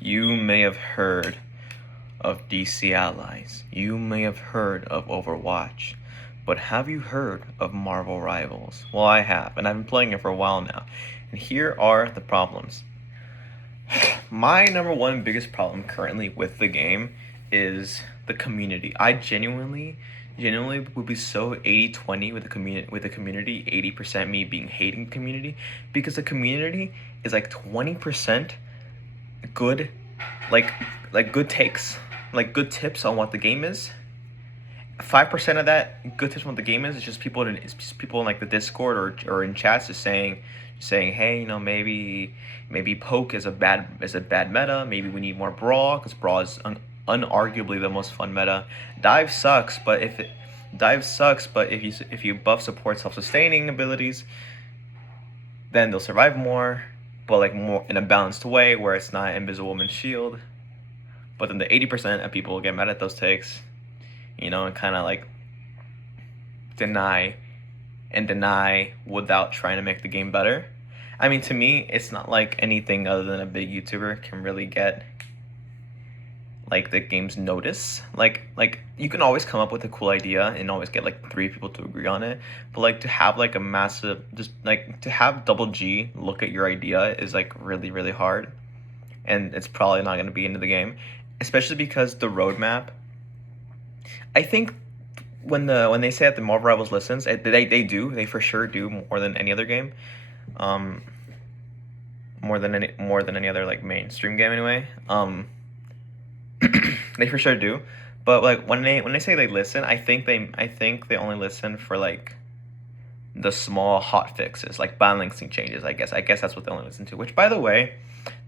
You may have heard of DC Allies. You may have heard of Overwatch. But have you heard of Marvel Rivals? Well, I have, and I've been playing it for a while now. And here are the problems. My number one biggest problem currently with the game is the community. I genuinely would be so 80-20 with the community, 80% me being hating the community, because the community is like 20% good, like good takes, like good tips on what the game is. 5% of that good tips on what the game is just people in like the Discord or in chats just saying, hey, maybe poke is a bad meta. Maybe we need more brawl because brawl is unarguably the most fun meta. Dive sucks, but if you buff support self-sustaining abilities, then they'll survive more, but like more in a balanced way where it's not Invisible Woman's shield. But then the 80% of people get mad at those takes, and kind of like deny without trying to make the game better. I mean, to me, it's not like anything other than a big YouTuber can really get like the game's notice. Like you can always come up with a cool idea and always get like 3 people to agree on it. But like to have like a massive, just like to have Double G look at your idea is like really, really hard. And it's probably not going to be into the game, especially because the roadmap, I think when they say that the Marvel Rivals listens, they for sure do more than any other game, more than any other like mainstream game anyway. They for sure do, but like when they say they listen, I think they only listen for like the small hot fixes, like balancing changes. I guess that's what they only listen to. Which, by the way,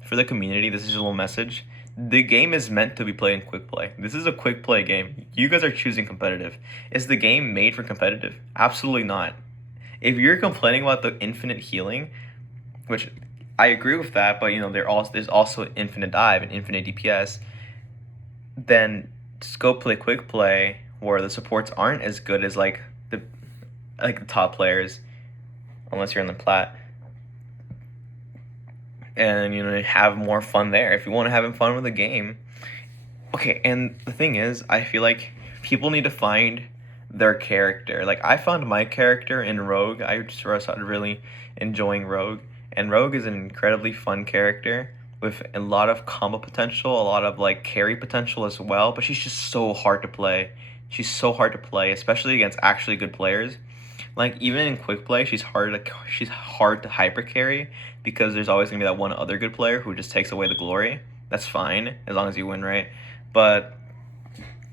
for the community, this is a little message. The game is meant to be played in quick play. This is a quick play game. You guys are choosing competitive. Is the game made for competitive? Absolutely not. If you're complaining about the infinite healing, which I agree with that, but there's also infinite dive and infinite DPS, then just go play quick play where the supports aren't as good as like the top players, unless you're in the plat, and have more fun there if you want to have fun with the game. Okay, and the thing is, I feel like people need to find their character. Like I found my character in Rogue. I just started really enjoying Rogue, and Rogue is an incredibly fun character with a lot of combo potential, a lot of like carry potential as well, but she's just so hard to play. She's so hard to play, especially against actually good players. Like even in quick play, she's hard to hyper carry because there's always gonna be that one other good player who just takes away the glory. That's fine as long as you win, right? But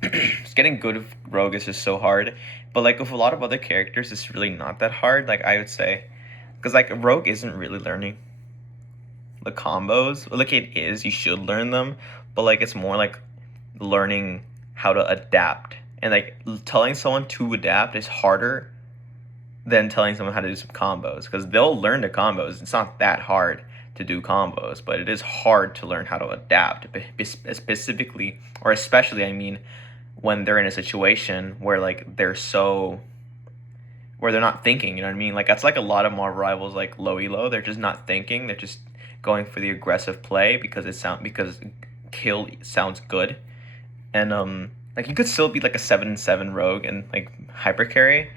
just getting good with Rogue is just so hard. But like with a lot of other characters, it's really not that hard. Like I would say, because like Rogue isn't really learning the combos. Like it is, you should learn them, but like it's more like learning how to adapt. And like telling someone to adapt is harder than telling someone how to do some combos, because they'll learn the combos. It's not that hard to do combos, but it is hard to learn how to adapt, specifically or especially, I mean, when they're in a situation where like where they're not thinking, you know what I mean? Like that's like a lot of Marvel Rivals like low elo. They're just not thinking. They're just going for the aggressive play because kill sounds good. And like you could still be like a 7-7 rogue and like hyper carry.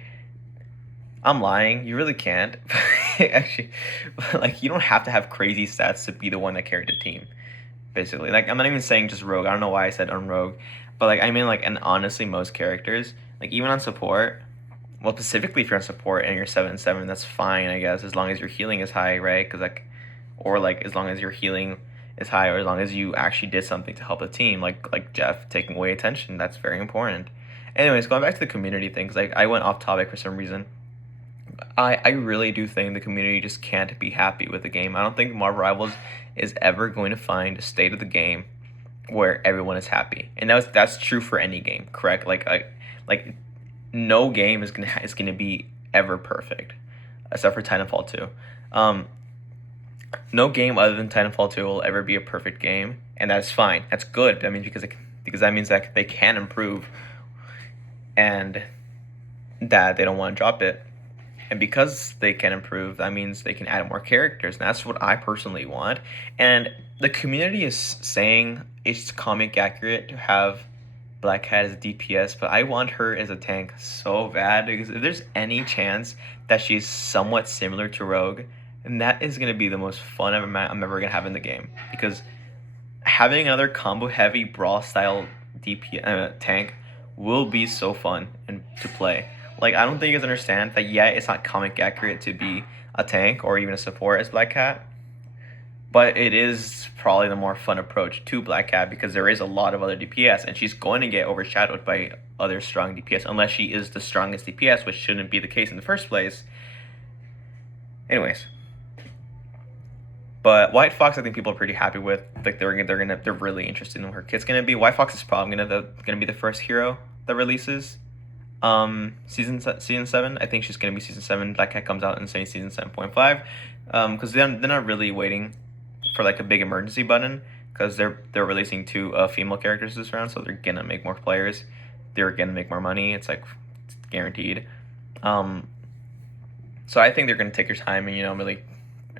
I'm lying. You really can't. Actually, like you don't have to have crazy stats to be the one that carried the team. Basically, like I'm not even saying just rogue. I don't know why I said on rogue, but like I mean like, and honestly, most characters, like even on support. Well, specifically if you're on support and you're 7-7, that's fine, I guess, as long as your healing is high, right? Because or like as long as your healing is high, or as long as you actually did something to help the team, like Jeff taking away attention, that's very important. Anyways, going back to the community thing, because I went off topic for some reason. I really do think the community just can't be happy with the game. I don't think Marvel Rivals is ever going to find a state of the game where everyone is happy, and that's true for any game, correct? Like no game is gonna be ever perfect, except for Titanfall 2. No game other than Titanfall 2 will ever be a perfect game, and that's fine. That's good. I mean, because that means that they can improve, and that they don't want to drop it. And because they can improve, that means they can add more characters, and that's what I personally want. And the community is saying it's comic accurate to have Black Cat as a DPS, but I want her as a tank so bad because if there's any chance that she's somewhat similar to Rogue, and that is gonna be the most fun I'm ever gonna have in the game. Because having another combo heavy brawl style tank will be so fun and to play. Like, I don't think you guys understand that. Yeah, it's not comic accurate to be a tank or even a support as Black Cat, but it is probably the more fun approach to Black Cat because there is a lot of other DPS, and she's going to get overshadowed by other strong DPS unless she is the strongest DPS, which shouldn't be the case in the first place. Anyways, but White Fox, I think people are pretty happy with. Like they're really interested in what her kit's gonna be. White Fox is probably gonna be the first hero that releases. Season 7. I think she's gonna be season 7. Black Cat comes out in say season 7.5. Because they're not really waiting for like a big emergency button because they're releasing 2 female characters this round, so they're gonna make more players. They're gonna make more money. It's like it's guaranteed. So I think they're gonna take their time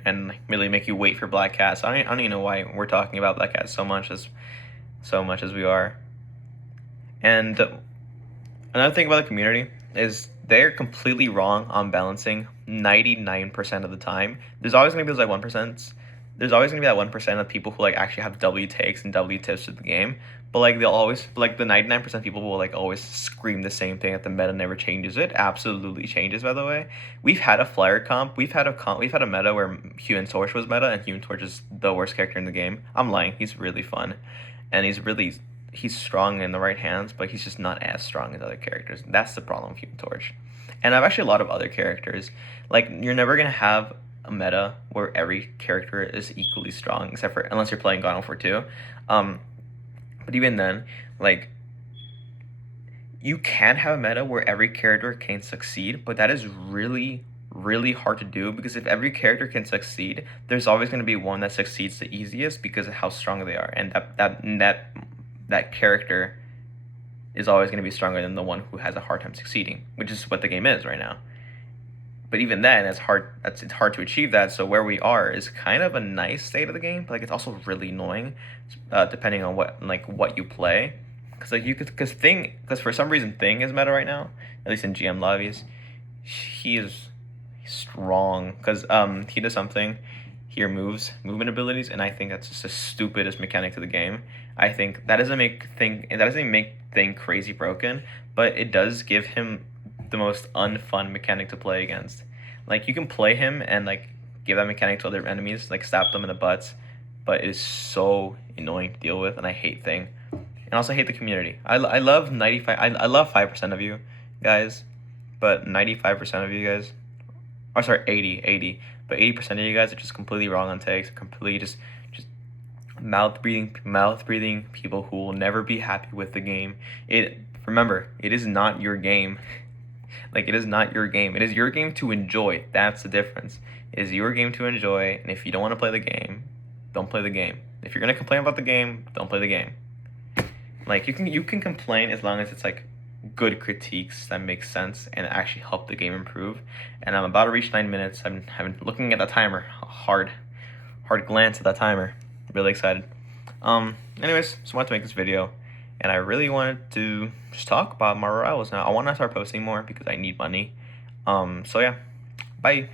and really make you wait for Black Cat. So I don't even know why we're talking about Black Cat so much as we are. And another thing about the community is they're completely wrong on balancing 99% of the time. There's always gonna be those like 1%. There's always gonna be that 1% of people who like actually have W takes and W tips to the game. But like they'll always like the 99% of people will like always scream the same thing that the meta never changes. It absolutely changes, by the way. We've had a flyer comp. We've had a meta where Human Torch was meta, and Human Torch is the worst character in the game. I'm lying. He's really fun, and he's strong in the right hands, but he's just not as strong as other characters. That's the problem with Human Torch. And I've actually a lot of other characters. Like you're never gonna have a meta where every character is equally strong, except for unless you're playing God of War 2. But even then, like you can have a meta where every character can succeed, but that is really really hard to do because if every character can succeed, there's always going to be one that succeeds the easiest because of how strong they are, and that character is always going to be stronger than the one who has a hard time succeeding, which is what the game is right now. But even then, it's hard to achieve that. So where we are is kind of a nice state of the game, but like it's also really annoying, depending on what you play. Because for some reason Thing is meta right now, at least in GM lobbies. He is strong because he does something. He removes movement abilities, and I think that's just the stupidest mechanic to the game. I think that doesn't make Thing crazy broken, but it does give him the most unfun mechanic to play against. Like you can play him and like give that mechanic to other enemies, like stab them in the butts, but it is so annoying to deal with, and I hate Thing. And also hate the community. I love 95. I love 5% of you guys, but 95% of you guys, or sorry, 80, but 80% of you guys are just completely wrong on takes, completely just mouth breathing people who will never be happy with the game. Remember, it is not your game. Like, it is not your game. It is your game to enjoy. That's the difference. It is your game to enjoy, and if you don't want to play the game, don't play the game. If you're gonna complain about the game, don't play the game. Like, you can complain as long as it's like good critiques that make sense and actually help the game improve. And I'm about to reach 9 minutes. I've been looking at the timer, a hard glance at that timer. Really excited. Anyways, just wanted to make this video, and I really wanted to just talk about my rivals now. I want to start posting more because I need money. So yeah, bye.